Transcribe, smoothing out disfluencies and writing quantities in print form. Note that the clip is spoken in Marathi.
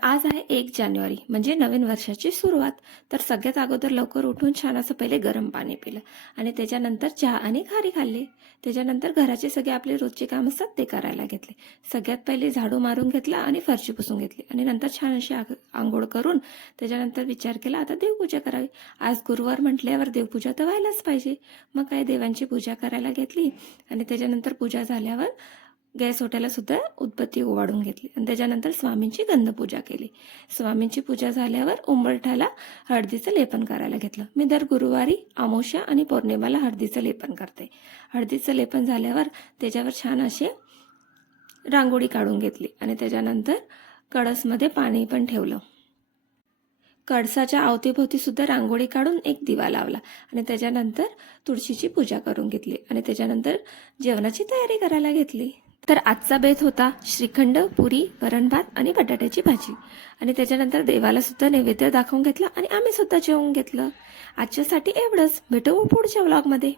तर आज आहे 1 जानेवारी म्हणजे नवीन वर्षाची सुरुवात. तर सगळ्यात अगोदर लवकर उठून छान असं पहिले गरम पाणी पिलं आणि त्याच्यानंतर चहा आणि खारी खाल्ली. त्याच्यानंतर घराचे सगळे आपले रोजचे काम असतात ते करायला घेतले. सगळ्यात पहिले झाडू मारून घेतला आणि फरशी पुसून घेतली आणि नंतर छान अशी आंघोळ करून त्याच्यानंतर विचार केला आता देवपूजा करावी. आज गुरुवार म्हटल्यावर देवपूजा तर व्हायलाच पाहिजे. मग काय देवांची पूजा करायला घेतली आणि त्याच्यानंतर पूजा झाल्यावर गॅस ओट्याला सुद्धा उदबत्ती ओवाळून घेतली आणि त्याच्यानंतर स्वामींची गंधपूजा केली. स्वामींची पूजा झाल्यावर उंबरठ्याला हळदीचं लेपन करायला घेतलं. मी दर गुरुवारी अमावस्या आणि पौर्णिमेला हळदीचं लेपन करते. हळदीचं लेपन झाल्यावर त्याच्यावर छान अशी रांगोळी काढून घेतली आणि त्याच्यानंतर कळसमध्ये पाणी पण ठेवलं. कळसाच्या अवतीभोवती सुद्धा रांगोळी काढून एक दिवा लावला आणि त्याच्यानंतर तुळशीची पूजा करून घेतली आणि त्याच्यानंतर जेवणाची तयारी करायला घेतली. तर आजचा बेत होता श्रीखंड, पुरी, वरण भात आणि बटाट्याची भाजी आणि त्याच्यानंतर देवाला सुद्धा नैवेद्य दाखवून घेतला आणि आम्ही सुद्धा जेवून घेतलं. आजच्यासाठी एवढंच. भेटू पुढच्या व्लॉगमध्ये.